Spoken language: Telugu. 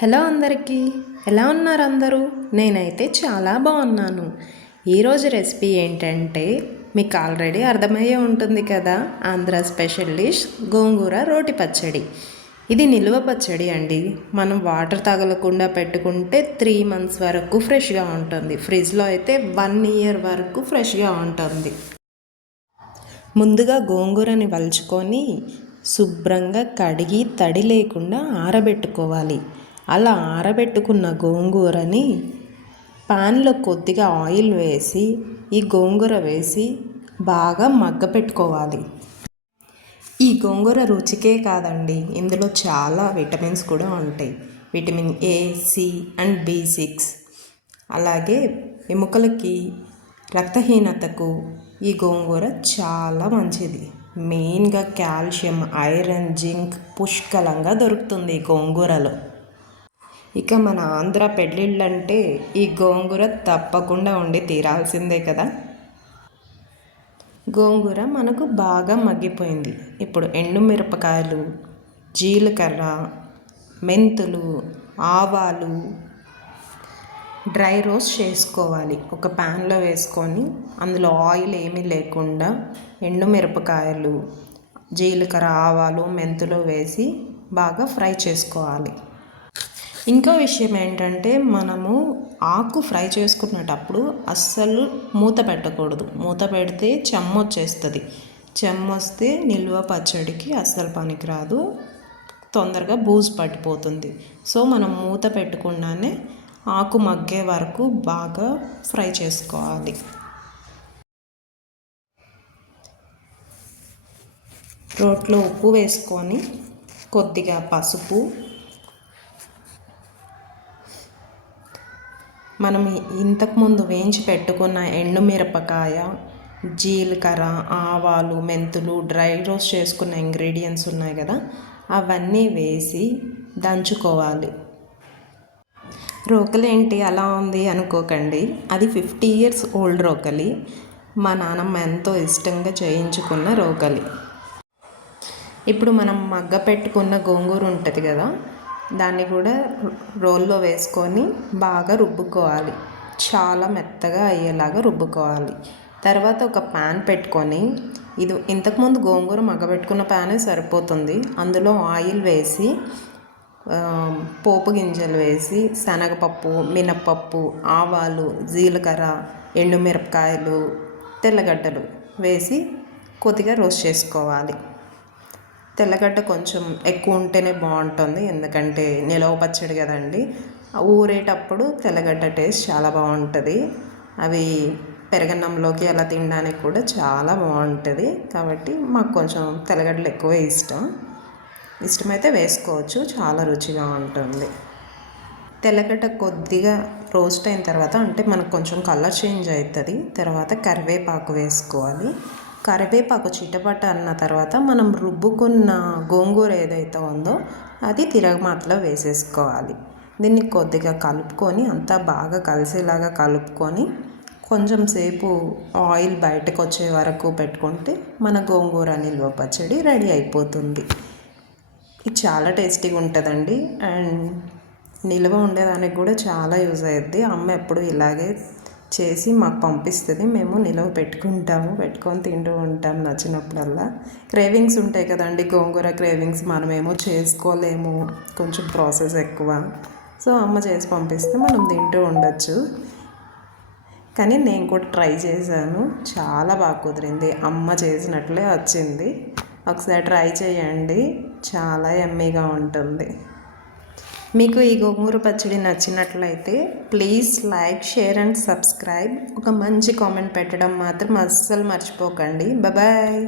హలో అందరికీ, ఎలా ఉన్నారు అందరూ? నేనైతే చాలా బాగున్నాను. ఈరోజు రెసిపీ ఏంటంటే మీకు ఆల్రెడీ అర్థమయ్యే ఉంటుంది కదా, ఆంధ్ర స్పెషల్ డిష్ గోంగూర రోటి పచ్చడి. ఇది నిల్వ పచ్చడి అండి. మనం వాటర్ తగలకుండా పెట్టుకుంటే 3 months వరకు ఫ్రెష్గా ఉంటుంది. ఫ్రిడ్జ్లో అయితే 1 year వరకు ఫ్రెష్గా ఉంటుంది. ముందుగా గోంగూరని వలుచుకొని శుభ్రంగా కడిగి తడి లేకుండా ఆరబెట్టుకోవాలి. అలా ఆరబెట్టుకున్న గోంగూరని పాన్లో కొద్దిగా ఆయిల్ వేసి ఈ గోంగూర వేసి బాగా మగ్గపెట్టుకోవాలి. ఈ గోంగూర రుచికే కాదండి, ఇందులో చాలా విటమిన్స్ కూడా ఉంటాయి. Vitamin A, C and B6. అలాగే ఎముకలకి, రక్తహీనతకు ఈ గోంగూర చాలా మంచిది. మెయిన్గా కాల్షియం, ఐరన్, జింక్ పుష్కలంగా దొరుకుతుంది ఈ గోంగూరలో. ఇక మన ఆంధ్ర పెళ్ళిళ్ళంటే ఈ గోంగూర తప్పకుండా వండి తీరాల్సిందే కదా. గోంగూర మనకు బాగా మగ్గిపోయింది. ఇప్పుడు ఎండుమిరపకాయలు, జీలకర్ర, మెంతులు, ఆవాలు డ్రై రోస్ట్ చేసుకోవాలి. ఒక ప్యాన్లో వేసుకొని అందులో ఆయిల్ ఏమీ లేకుండా ఎండుమిరపకాయలు, జీలకర్ర, ఆవాలు, మెంతులు వేసి బాగా ఫ్రై చేసుకోవాలి. ఇంకో విషయం ఏంటంటే, మనము ఆకు ఫ్రై చేసుకునేటప్పుడు అస్సలు మూత పెట్టకూడదు. మూత పెడితే చెమ్మ వచ్చేస్తుంది. చెమ్మ వస్తే నిల్వ పచ్చడికి అస్సలు పనికిరాదు, తొందరగా బూజు పట్టిపోతుంది. సో మనం మూత పెట్టకుండానే ఆకు మగ్గే వరకు బాగా ఫ్రై చేసుకోవాలి. రోట్లో ఉప్పు వేసుకొని కొద్దిగా పసుపు, మనం ఇంతకుముందు వేయించి పెట్టుకున్న ఎండుమిరపకాయ, జీలకర్ర, ఆవాలు, మెంతులు, డ్రై రోస్ట్ చేసుకున్న ఇంగ్రీడియంట్స్ ఉన్నాయి కదా, అవన్నీ వేసి దంచుకోవాలి. రోకలి ఏంటి అలా ఉంది అనుకోకండి, అది 50 years ఓల్డ్ రోకలి. మా నాన్నమ్మ ఎంతో ఇష్టంగా చేయించుకున్న రోకలి. ఇప్పుడు మనం మగ్గ పెట్టుకున్న గోంగూర ఉంటుంది కదా, దాన్ని కూడా రోల్లో వేసుకొని బాగా రుబ్బుకోవాలి. చాలా మెత్తగా అయ్యేలాగా రుబ్బుకోవాలి. తర్వాత ఒక ప్యాన్ పెట్టుకొని, ఇది ఇంతకుముందు గోంగూర మగ్గబెట్టుకున్న ప్యానే సరిపోతుంది. అందులో ఆయిల్ వేసి, పోపు గింజలు వేసి, శనగపప్పు, మినప్పప్పు, ఆవాలు, జీలకర్ర, ఎండుమిరపకాయలు, తెల్లగడ్డలు వేసి కొద్దిగా రోస్ట్ చేసుకోవాలి. తెల్లగడ్డ కొంచెం ఎక్కువ ఉంటేనే బాగుంటుంది, ఎందుకంటే నిలవ పచ్చడి కదండి. ఊరేటప్పుడు తెల్లగడ్డ టేస్ట్ చాలా బాగుంటుంది. అవి పెరగన్నంలోకి అలా తినడానికి కూడా చాలా బాగుంటుంది. కాబట్టి మాకు కొంచెం తెల్లగడ్డలు ఎక్కువ ఇష్టమైతే వేసుకోవచ్చు, చాలా రుచిగా ఉంటుంది. తెల్లగడ్డ కొద్దిగా రోస్ట్ అయిన తర్వాత, అంటే మనకు కొంచెం కలర్ చేంజ్ అవుతుంది, తర్వాత కరివేపాకు వేసుకోవాలి. కరివేపాకు చిటపట అన్న తర్వాత మనం రుబ్బుకున్న గోంగూర ఏదైతే ఉందో అది తిరగమాతలో వేసేసుకోవాలి. దీన్ని కొద్దిగా కలుపుకొని, అంతా బాగా కలిసేలాగా కలుపుకొని కొంచెం సేపు ఆయిల్ బయటకు వచ్చే వరకు పెట్టుకుంటే మన గోంగూర నిల్వ పచ్చడి రెడీ అయిపోతుంది. ఇది చాలా టేస్టీగా ఉంటుందండి, అండ్ నిల్వ ఉండేదానికి కూడా చాలా యూజ్ అయ్యిద్ది. అమ్మ ఎప్పుడు ఇలాగే చేసి మాకు పంపిస్తుంది. మేము నిలవ పెట్టుకొని తింటూ ఉంటాం నచ్చినప్పుడల్లా. క్రేవింగ్స్ ఉంటాయి కదండి, గోంగూర క్రేవింగ్స్, మనమేమో చేసుకోలేము, కొంచెం ప్రాసెస్ ఎక్కువ. సో అమ్మ చేసి పంపిస్తే మనం తింటూ ఉండొచ్చు. కానీ నేను కూడా ట్రై చేశాను, చాలా బాగా కుదిరింది, అమ్మ చేసినట్లే వచ్చింది. ఒకసారి ట్రై చేయండి, చాలా యమ్మీగా ఉంటుంది. మీకు ఈ గోంగూర పచ్చడి నచ్చినట్లయితే please like, share and subscribe. ఒక మంచి కామెంట్ పెట్టడం మాత్రం అస్సలు మర్చిపోకండి. బాయ్.